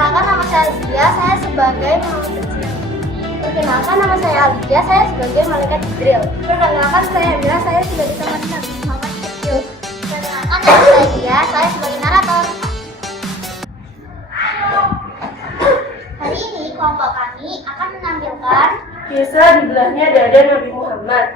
Perkenalkan nama saya Alidia, saya sebagai Muhammad kecil. Perkenalkan nama saya Alidia, saya sebagai malaikat Jibril. Perkenalkan saya Amira, saya sebagai teman Nabi Muhammad kecil. Perkenalkan nama saya Dia, saya sebagai narator. Hari ini kelompok kami akan menampilkan kisah di belahnya dada Nabi Muhammad.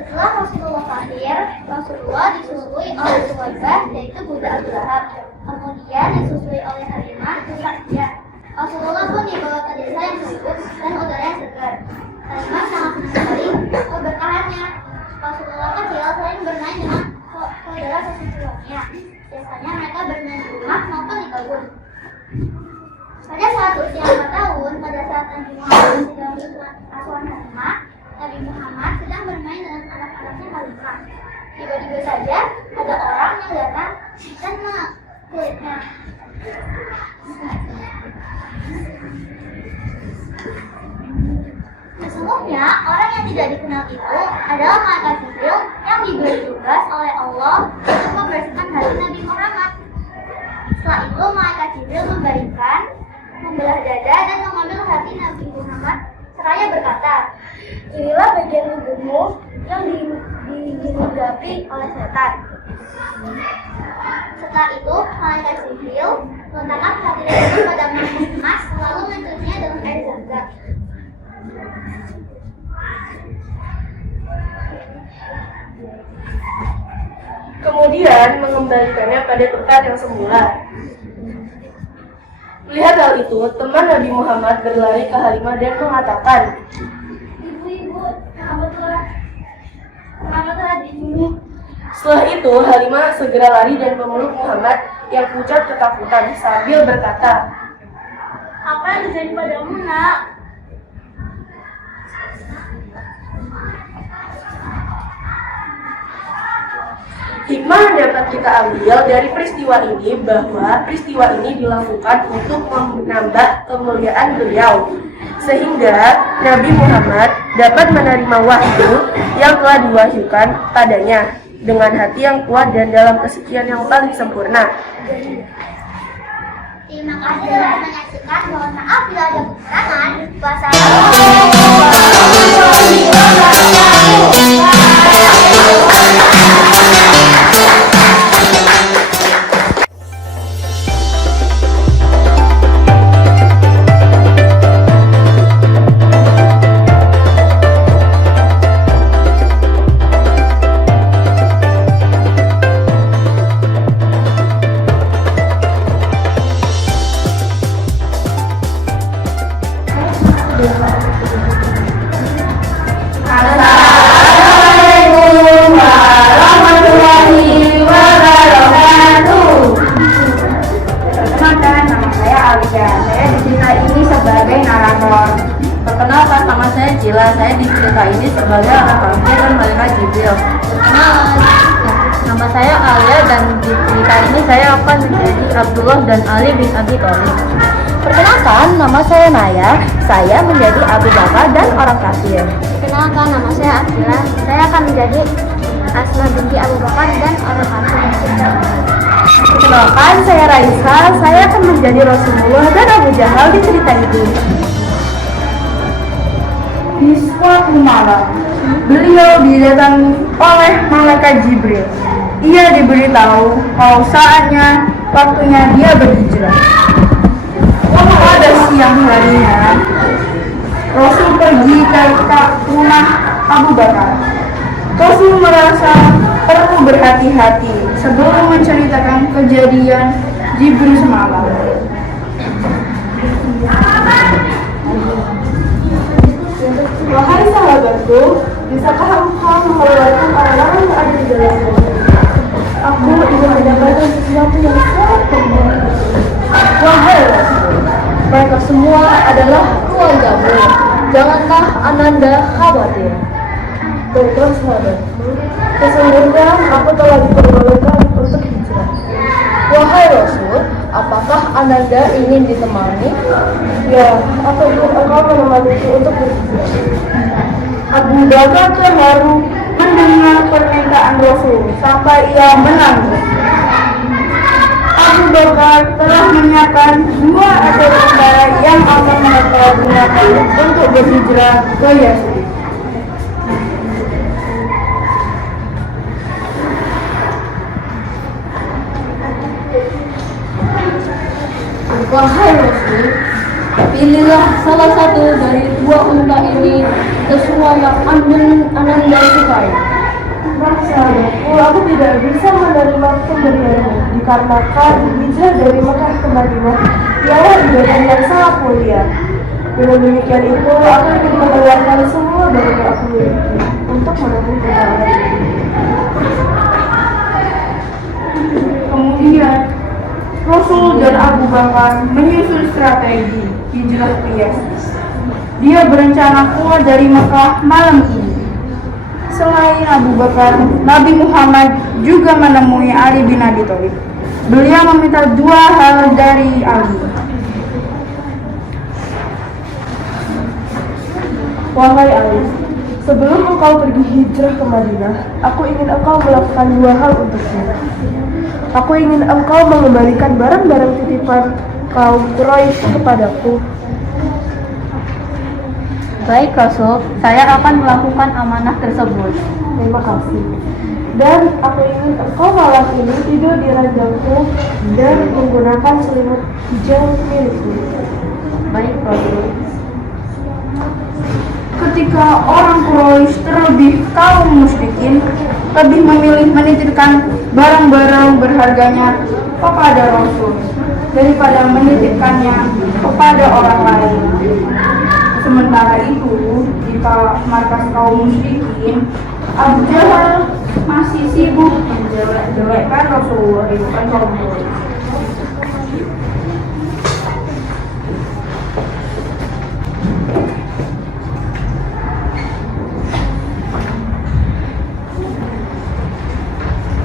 Setelah Rasulullah lahir, Rasulullah disusui oleh Suwaibah, yaitu Bunda Abu Lahab. Kemudian disusui oleh Halimah, Sa'diyah. Rasulullah pun dibawa ke desa yang subur dan udara yang segar. Halimah sangat menyukai keberkahannya. Rasulullah kecil sering bermain dengan saudara sesuatunya. Biasanya mereka bermain di rumah maupun di kebun. Pada saat usia 4 tahun, pada saat Nabi Muhammad sedang asuhan Halimah, Nabi Muhammad sedang bermain dengan anak-anaknya Halimah. Tiba-tiba saja ada orang yang datang dan kulitnya. Sesungguhnya orang yang tidak dikenal itu adalah malaikat Jibril yang diberi tugas oleh Allah untuk membersihkan hati Nabi Muhammad. Setelah itu malaikat Jibril membelah dada dan mengambil hati Nabi Muhammad seraya berkata, "Inilah bagian tubuhmu yang dihinggapi oleh setan." Setelah itu malaikat Jibril meletakkan hati Nabi pada mangkuk emas lalu mencurahnya dengan air zam-zam. Kemudian mengembalikannya pada tempat yang semula. Melihat hal itu, teman Nabi Muhammad berlari ke Halimah dan mengatakan, "Ibu, kenapa telah dibunuh?" Setelah itu, Halimah segera lari dan memeluk Muhammad yang pucat ketakutan sambil berkata, "Apa yang terjadi padamu, Nak?" Hikmah yang dapat kita ambil dari peristiwa ini bahwa peristiwa ini dilakukan untuk menambah kemuliaan beliau, sehingga Nabi Muhammad dapat menerima wahyu yang telah diwahyukan padanya dengan hati yang kuat dan dalam kesucian yang paling sempurna. Terima kasih telah menyaksikan. Mohon maaf bila ada kekurangan. Wassalamualaikum warahmatullahi wabarakatuh. Assalamualaikum warahmatullahi wabarakatuh. Perkenalkan, nama saya Alidia. Saya di cerita ini sebagai narator. Perkenalkan, nama saya Cila. Saya di cerita ini sebagai anak kambing dan malaikat Jibril. Nama saya Alia dan di cerita ini saya akan menjadi Abdullah dan Ali bin Abi Thalib. Perkenalkan, nama saya Naya. Saya menjadi Abu Bakar dan orang kafir. Perkenalkan, nama saya Akila. Saya akan menjadi Asma binti Abu Bakar dan orang kafir. Perkenalkan, saya Raisa. Saya akan menjadi Rasulullah dan Abu Jahal di cerita itu. Di suatu malam, beliau didatangi oleh malaikat Jibril. Ia diberitahu kalau saatnya, waktunya dia berhijrah. Pada siang harinya, Rasul pergi ke rumah Abu Bakar. Rasul merasa perlu berhati-hati sebelum menceritakan kejadian Jibril semalam. Wahai sahabatku, bisakah engkau mengeluarkan orang-orang yang ada di dalam rumah? Aku ingin mendapatkan sesuatu yang sangat penting. Wahai Rasul, mereka semua adalah keluargamu. Janganlah Ananda khawatir. Baiklah sahabatku, sesungguhnya aku telah diperbolehkan untuk hijrah. Wahai Rasul, apakah Ananda ingin ditemani? Ya, aku ingin engkau menemaniku untuk berhijrah. Abu Bakar terharu mendengar permintaan Rasul sampai ia menangis. merupakan dua adalah negara yang akan mereka gunakan untuk berhijrah ke Yasrib. Wahai Rasul, pilihlah salah satu dari dua unta ini sesuai yang Anda sukai. Sahabatku, aku tidak bisa menerima pemberianmu dikarenakan hijrah dari Mekah ke Madinah ialah ibadah yang sangat mulia. Dengan demikian itu, aku ingin mengeluarkan semua dari yang aku miliki untuk menemui kebenaran. Kemudian, Rasul dan Abu Bakar menyusun strategi hijrah ke Yasrib. Dia berencana keluar dari Mekah malam ini. Selain Abu Bakar, Nabi Muhammad juga menemui Ali bin Abi Thalib. Beliau meminta dua hal dari Ali. Wahai Ali, sebelum engkau pergi hijrah ke Madinah, aku ingin engkau melakukan dua hal untukku. Aku ingin engkau mengembalikan barang-barang titipan kaum Quraisy kepadaku. Baik Rasul, saya akan melakukan amanah tersebut. Terima kasih. Dan aku ingin engkau malam ini tidur di ranjangku dan menggunakan selimut hijau milikku. Baik Rasul. Ketika orang Quraisy terlebih kaum musyrikin lebih memilih menitipkan barang-barang berharganya kepada Rasul daripada menitipkannya kepada orang lain. Sementara itu, di markas kaum musyrikin, Abu Jahal masih sibuk menjelek-jelekkan Rasulullah di depan kaum Quraisy.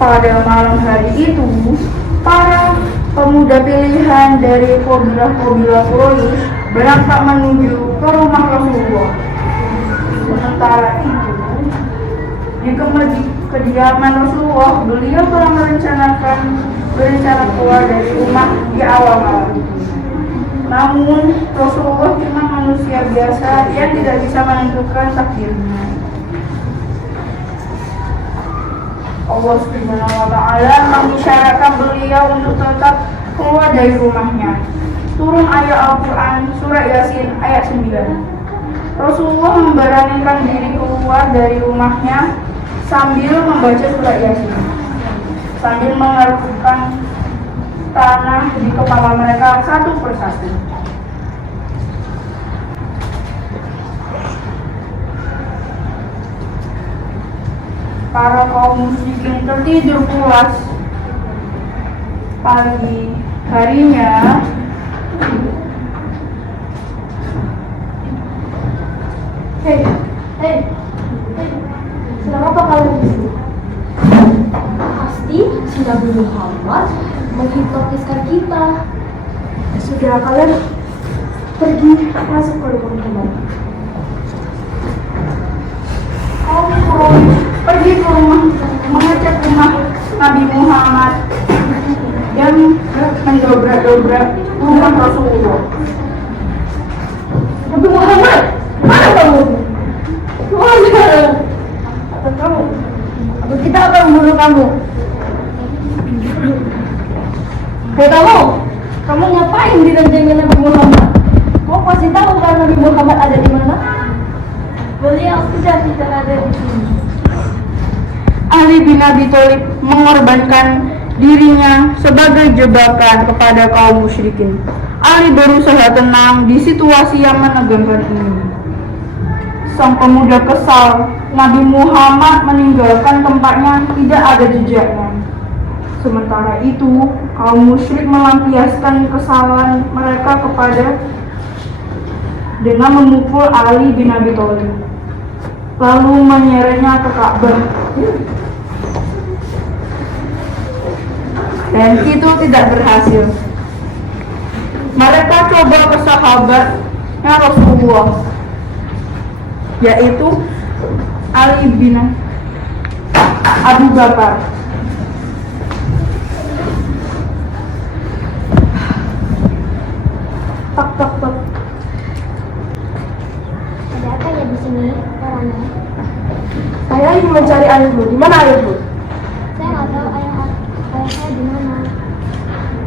Pada malam hari itu, para pemuda pilihan dari kabilah Quraisy berangkat menuju ke rumah Rasulullah. Sementara itu, di kediaman Rasulullah, beliau telah berencana keluar dari rumah di awal malam. Namun, Rasulullah cuma manusia biasa yang tidak bisa menentukan takdirnya. Allah Subhanahu wa Ta'ala mengisyaratkan beliau untuk tetap keluar dari rumahnya. Turun ayat Al-Quran surat Yasin ayat 9. Rasulullah memberanikan diri keluar dari rumahnya sambil membaca surat Yasin, sambil mengarungkan tanah di kepala mereka satu persatu. Para kaum musyrikin tertidur pulas. Pagi harinya, Hei, sedang apa kalian di sini? Pasti si Nabi Muhammad menghipnotiskan kita. Sudah, kalian pergi masuk ke rumah kembali. Kaum Quraisy pergi ke rumah, mengecek rumah Nabi Muhammad dan mendobrak-dobrak rumah Rasulullah. Nabi Muhammad, mana kamu? Mana? Kata kamu, kita akan membunuh kamu. Hei kamu ngapain di ranjangnya Nabi Muhammad? Kamu pasti tahu kan Nabi Muhammad ada di mana? Beliau sudah tidak ada di sini. Ali bin Abi Thalib mengorbankan dirinya sebagai jebakan kepada kaum musyrikin. Ali berusaha tenang di situasi yang menegangkan ini. Sang pemuda kesal, Nabi Muhammad meninggalkan tempatnya tidak ada jejaknya. Sementara itu, kaum musyrik melampiaskan kesalahan mereka dengan memukul Ali bin Abi Thalib, lalu menyeretnya ke Ka'bah. Dan itu tidak berhasil. Mereka coba ke sahabatnya Rasulullah, yaitu Ali bin Abu Bakar. ayahmu? Di mana ayahmu? Saya nggak tahu ayah saya di mana.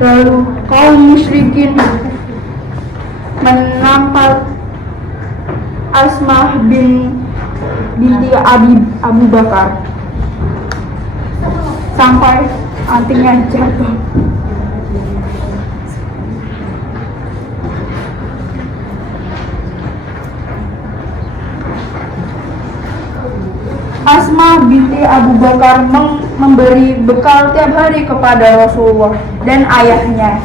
Lalu kaum musyrikin menampar Asmah binti Abu Bakar sampai antingnya jatuh. Asmah binti Abu Bakar memberi bekal tiap hari kepada Rasulullah dan ayahnya.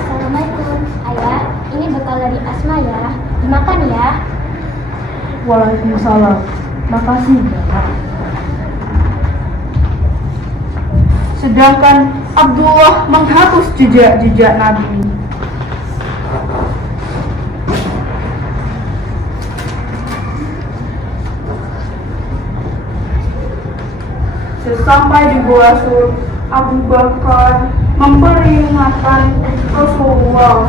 Assalamualaikum, ayah. Ini bekal dari Asma ya. Dimakan ya. Waalaikumsalam. Makasih banyak. Sedangkan Abdullah menghapus jejak-jejak Nabi. Sesampai di Gua Sur, Abu Bakar memperingatkan Rasulullah.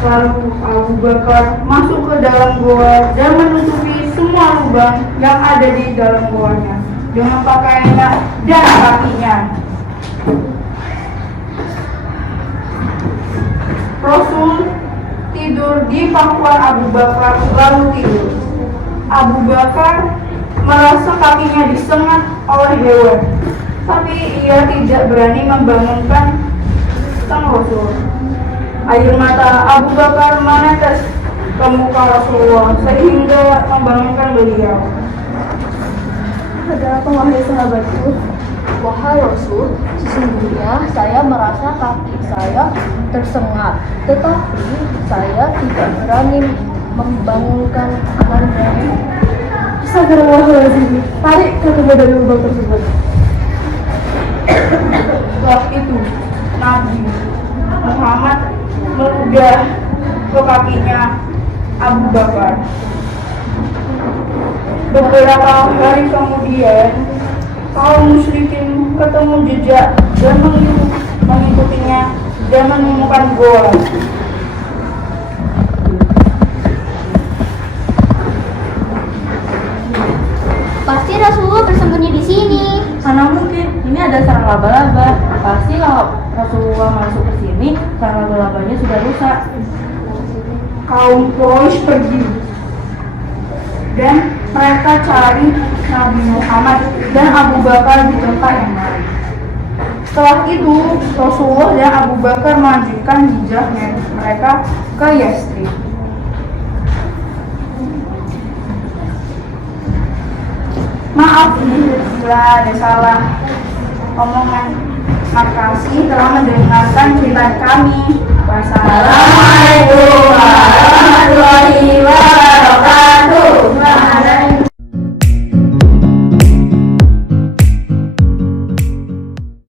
Lalu Abu Bakar masuk ke dalam gua dan menutupi semua lubang yang ada di dalam guanya dengan pakaiannya dan kakinya. Rasul tidur di pangkuan Abu Bakar lalu tidur. Abu Bakar merasa kakinya disengat oleh hewan, tapi ia tidak berani membangunkan sang Rasul. Air mata Abu Bakar menetes ke muka Rasulullah sehingga membangunkan beliau. Ada apa wahai sahabatku? Wahai Rasul, sesungguhnya saya merasa kaki saya tersengat, tetapi saya tidak berani membangunkan Anda. Astagfirullahaladzim, tarik kakinya dari lubang tersebut. Setelah itu, Nabi Muhammad meludah ke kakinya Abu Bakar. Beberapa hari kemudian, kaum musyrikin ketemu jejak dan mengikutinya dan menemukan goa. Pasti Rasulullah bersembunyi di sini. Mana mungkin, ini ada sarang laba-laba. Pasti kalau Rasulullah masuk ke sini, sarang laba-labanya sudah rusak. Kaum Quraisy pergi dan mereka cari Nabi Muhammad dan Abu Bakar di tempat yang lain. Setelah itu, Rasulullah dan Abu Bakar melanjutkan hijrahnya mereka ke Yastrib. Maaf bila ada salah omongan. Makasih telah mendengarkan cerita kami. Wassalamualaikum warahmatullahi wabarakatuh.